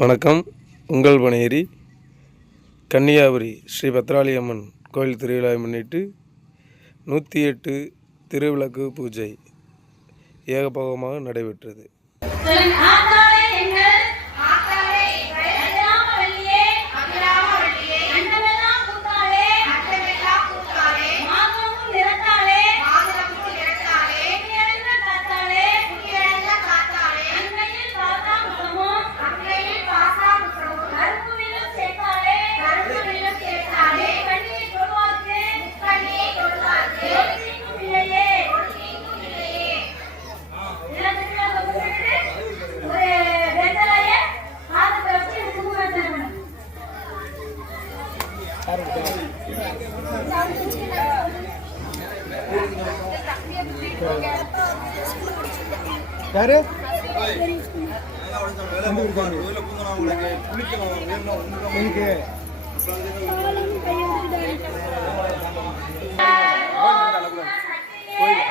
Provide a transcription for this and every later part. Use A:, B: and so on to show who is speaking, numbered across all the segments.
A: வணக்கம். உங்கள் பனேரி கன்னியாகுரி ஸ்ரீ பத்ராளியம்மன் கோயில் திருவிழாவை முன்னிட்டு நூற்றி எட்டு திருவிளக்கு பூஜை ஏகபோகமாக நடைபெற்றது.
B: யாரு?
C: உங்களுக்கு கோயில்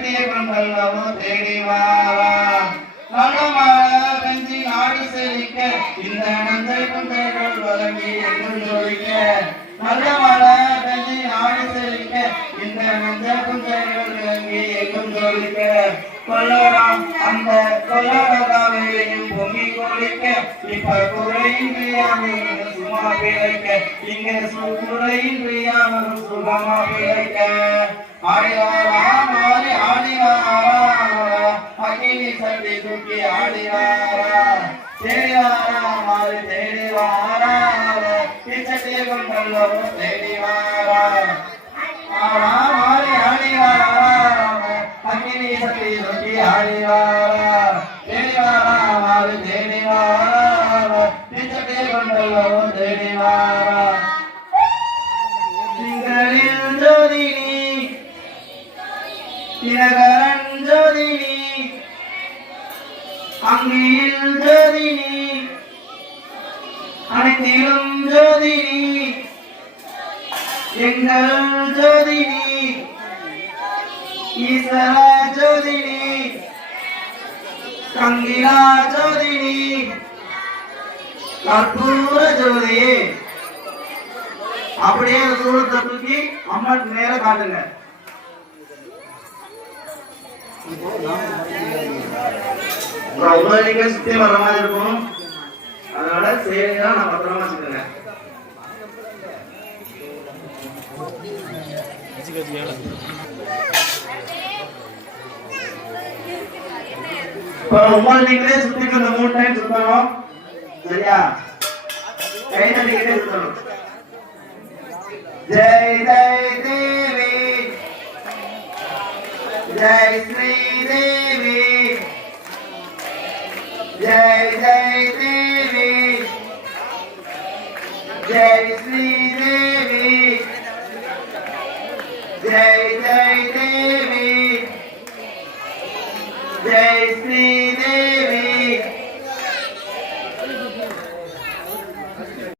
C: தீபம் அல்லவோ தேடிவாரா நலமாக பெஞ்சி நாடி செழிக்க இந்த நந்தை குந்தைகள் வழங்கி என்று ஜொலிக்க நல்லமழ பெஞ்சி நாடி செழிக்க இந்த நந்தை குந்தைகள் வழங்கி எங்கும் ஜொலிக்க கொள்ளலாம் அந்த கொள்ளலாம் ஒழிக்க இப்ப குறையாமை சும்மா பிழைக்க இங்க குறையாம சுகமா பிழைக்க ஆடிவாரா மாறி ஆடிவாரா அகினி சட்டி தூக்கி ஆடிவாரா தேடிவாரா மாறி தேடிவாரா பிச்சட்டியை கொண்டல்லோ தேடிவாரா ஜோதினி அங்கியில் ஜோதினி அனைத்திலும் ஜோதினி எங்கள் ஜோதினி ஈஸ்வரா ஜோதினி கங்கிலா ஜோதினி கற்பூர ஜோதி. அப்படியே அந்த தூரத்தை தூக்கி அம்மன் நேர காட்டுங்க. உங்களை சுத்தி வர மாதிரி இருக்கும். அதனால சேவையா நான் பத்திரமா வச்சுக்கோங்க. இப்போ உங்களை நீங்களே சுத்திட்டு இந்த மூணு டைம் சுத்தணும். சரியா கை தட்டிக்கிட்டே சொல்லணும் ஜெய் ஜெய் தேவி ஜெய் ஸ்ரீ தேவி ஜெய் ஜெய் தேவி ஜெய் ஸ்ரீ தேவி ஜெய் ஜெய் தேவி ஜெய் ஸ்ரீ தேவி